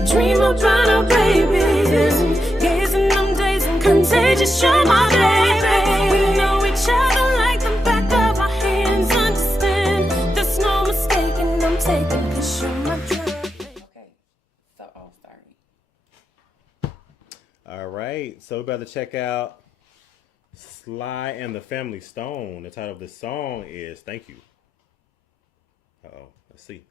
I dream about our babies. Gazing them days and contagious, you're my baby. We know each other like the back of our hands. Understand, there's no mistaking, I'm taking, cause you're my drug. Okay, so, sorry. All right, so we're about to check out Sly and the Family Stone. The title of the song is Thank You. Uh-oh, let's see.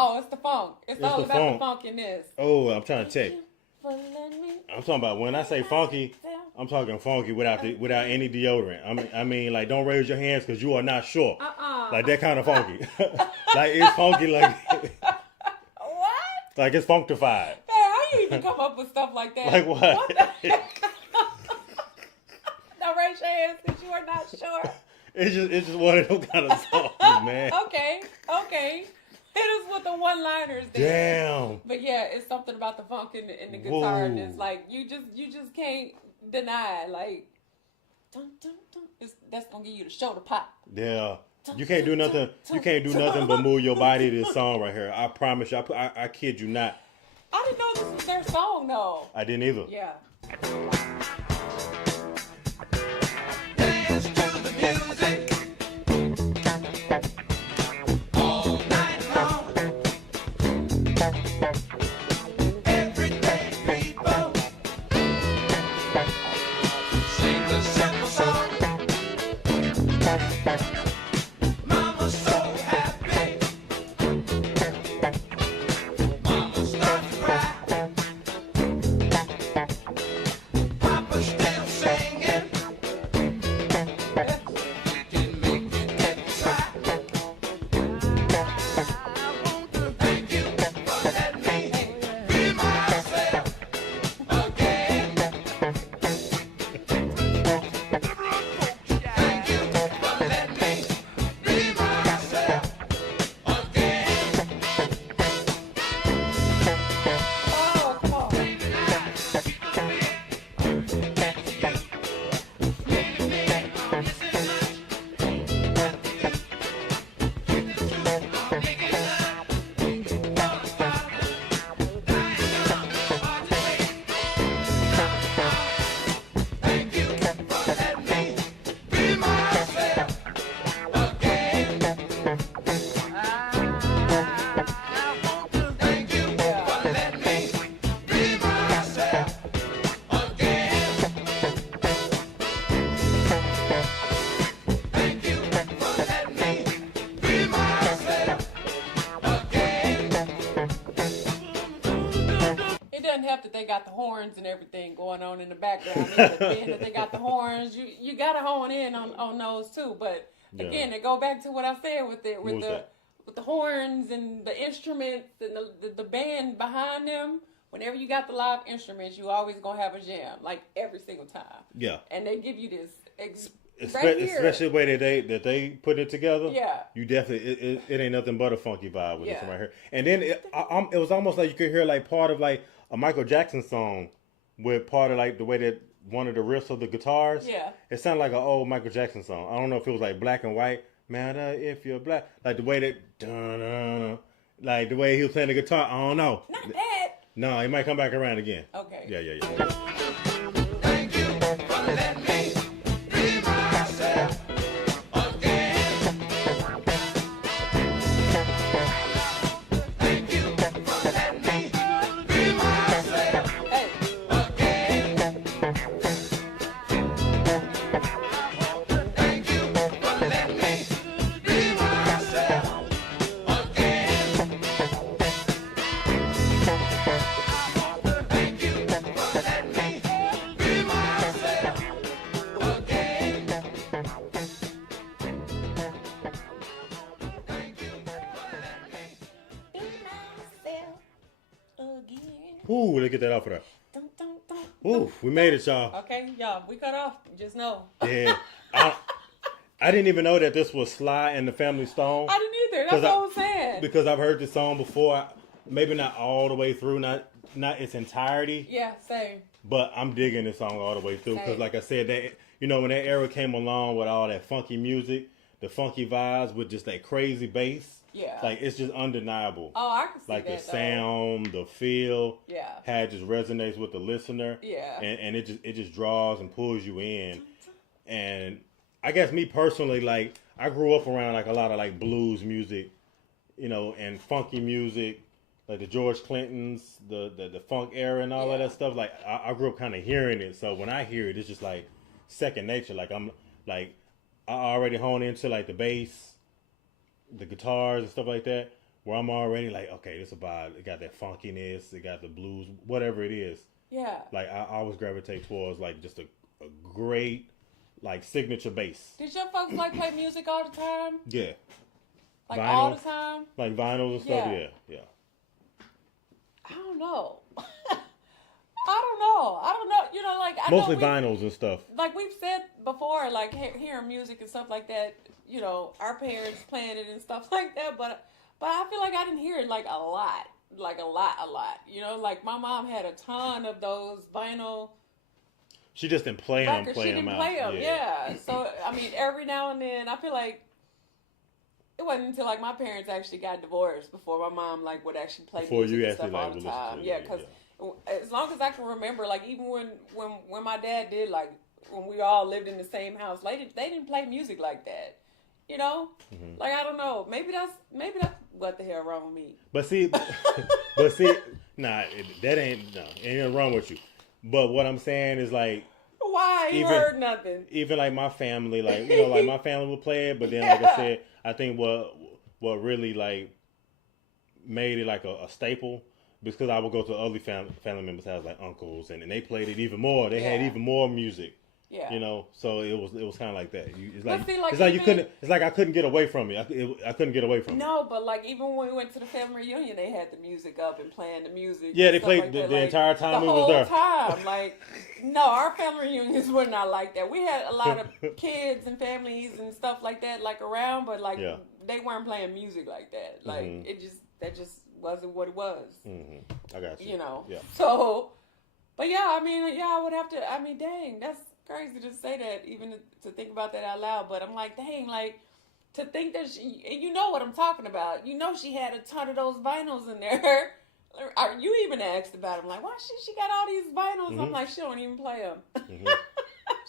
Oh, it's the funk. It's all about the funkiness. Oh, I'm trying to check. I'm talking about when I say funky, I'm talking funky without any deodorant. I mean, like, don't raise your hands because you are not sure. Like that kind of funky. Like it's funky like what? Like it's functified. Hey, how you even come up with stuff like that? Like what? Don't raise your hands because you are not sure. It's just one of those kind of songs, man. Okay. Hit us with the one-liners there. Damn. But yeah, it's something about the funk and the guitar, and it's like you just can't deny. Like, dun, dun, dun. That's gonna give you the shoulder pop. Yeah. You can't do nothing. You can't do nothing but move your body to this song right here. I promise you. I kid you not. I didn't know this was their song though. I didn't either. Yeah. Dance to the music. Mama starts to cry. got the horns and everything going on in the background. Being that they got the horns, you got to hone in on those too. But again, they go back to what I said with the horns and the instruments and the band behind them. Whenever you got the live instruments, you always gonna have a jam, like every single time. Yeah. And they give you this especially the way that they put it together. Yeah. You definitely it ain't nothing but a funky vibe with this one right here. And then it was almost like you could hear like part of like a Michael Jackson song with part of like the way that one of the riffs of the guitars. Yeah. It sounded like an old Michael Jackson song. I don't know if it was like black and white. Matter if you're black. Like the way that like the way he was playing the guitar. I don't know. Not that. No, he might come back around again. Okay. Yeah. Thank you for letting me be myself again. Thank you for letting me be myself again. Thank you for letting me be myself again. Thank you for letting me be myself again. Thank you for letting me Be myself again. Ooh, let's get that off of there. Dun, dun, dun. Ooh, we made it, y'all. Okay, y'all, we cut off. Just know. Yeah. I didn't even know that this was Sly and the Family Stone. I didn't either. That's what I was saying. Because I've heard this song before. Maybe not all the way through, not its entirety. Yeah, same. But I'm digging this song all the way through. Because like I said, that when that era came along with all that funky music, the funky vibes with just that crazy bass. Yeah. Like, it's just undeniable. Oh, I can see like that, the sound, the feel, Yeah. just resonates with the listener. Yeah. And it just draws and pulls you in. And I guess me personally, like, I grew up around like a lot of like blues music, and funky music, like the George Clintons, the funk era and all of that stuff. Like I grew up kind of hearing it, so when I hear it, it's just like second nature. Like I already hone into like the bass, the guitars and stuff like that, where I'm already like, okay, this about it got that funkiness, it got the blues, whatever it is. Yeah. Like I always gravitate towards like just a great like signature bass. Did your folks like play music all the time? Yeah. Like Vinyl. all the time? Like vinyls and stuff. Yeah. I don't know. I don't know. Like mostly vinyls and stuff. Like we've said before, like hearing music and stuff like that. Our parents playing it and stuff like that. But I feel like I didn't hear it like a lot. Like a lot. Like my mom had a ton of those vinyl. She just didn't play them. She didn't play them. Yeah. So I mean, every now and then, I feel like it wasn't until like my parents actually got divorced before my mom like would actually play music and stuff all the time. Yeah, because as long as I can remember, like even when my dad did, like when we all lived in the same house, like they didn't play music like that. Mm-hmm. Like I don't know. Maybe that's what the hell wrong with me. But see, nah, that ain't nothing wrong with you. But what I'm saying is like, why you heard nothing? Even like my family, like like my family would play it, but then like I said, I think what really like made it like a staple, because I would go to other family members' house, like uncles, and they played it even more. They had even more music. Yeah. So it was kind of like that. It's like I couldn't get away from it. I couldn't get away from it. No, but like even when we went to the family reunion, they had the music up and playing the music. Yeah, they played like the entire time we was there. The whole time. Like, no, our family reunions were not like that. We had a lot of kids and families and stuff like that, like around, but like they weren't playing music like that. Like that just wasn't what it was. Mm-hmm. I got you. Yeah. So, but I mean, I would have to. I mean, dang, that's crazy to say that, even to think about that out loud. But I'm like, dang, like to think that you know what I'm talking about. She had a ton of those vinyls in there. You even asked about them, like, why she got all these vinyls? Mm-hmm. I'm like, she don't even play them. Mm-hmm.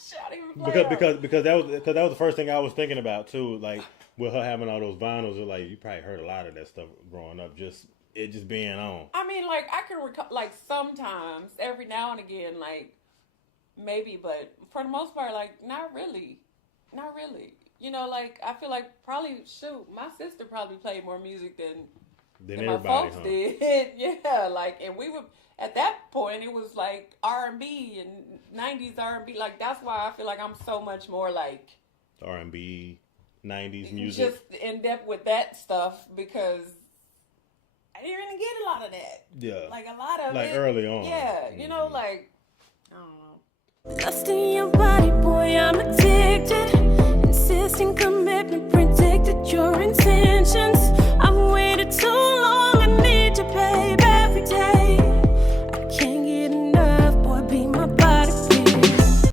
She don't even play them. Because that was the first thing I was thinking about too. Like with her having all those vinyls, like you probably heard a lot of that stuff growing up. It just being on. I mean, like I can recall, like sometimes every now and again, like. Maybe, but for the most part, like, not really. Like, I feel like probably, my sister probably played more music than Then and my everybody, folks did. Yeah, like, and we were, at that point, it was like R&B and 90s R&B. Like, that's why I feel like I'm so much more like R&B, 90s music. Just in depth with that stuff because I didn't really get a lot of that. Yeah. Like, a lot of like it. early on. Yeah, you know, like, I don't know. Lust in your body, boy, I'm addicted. Insisting commitment, predicted your intentions.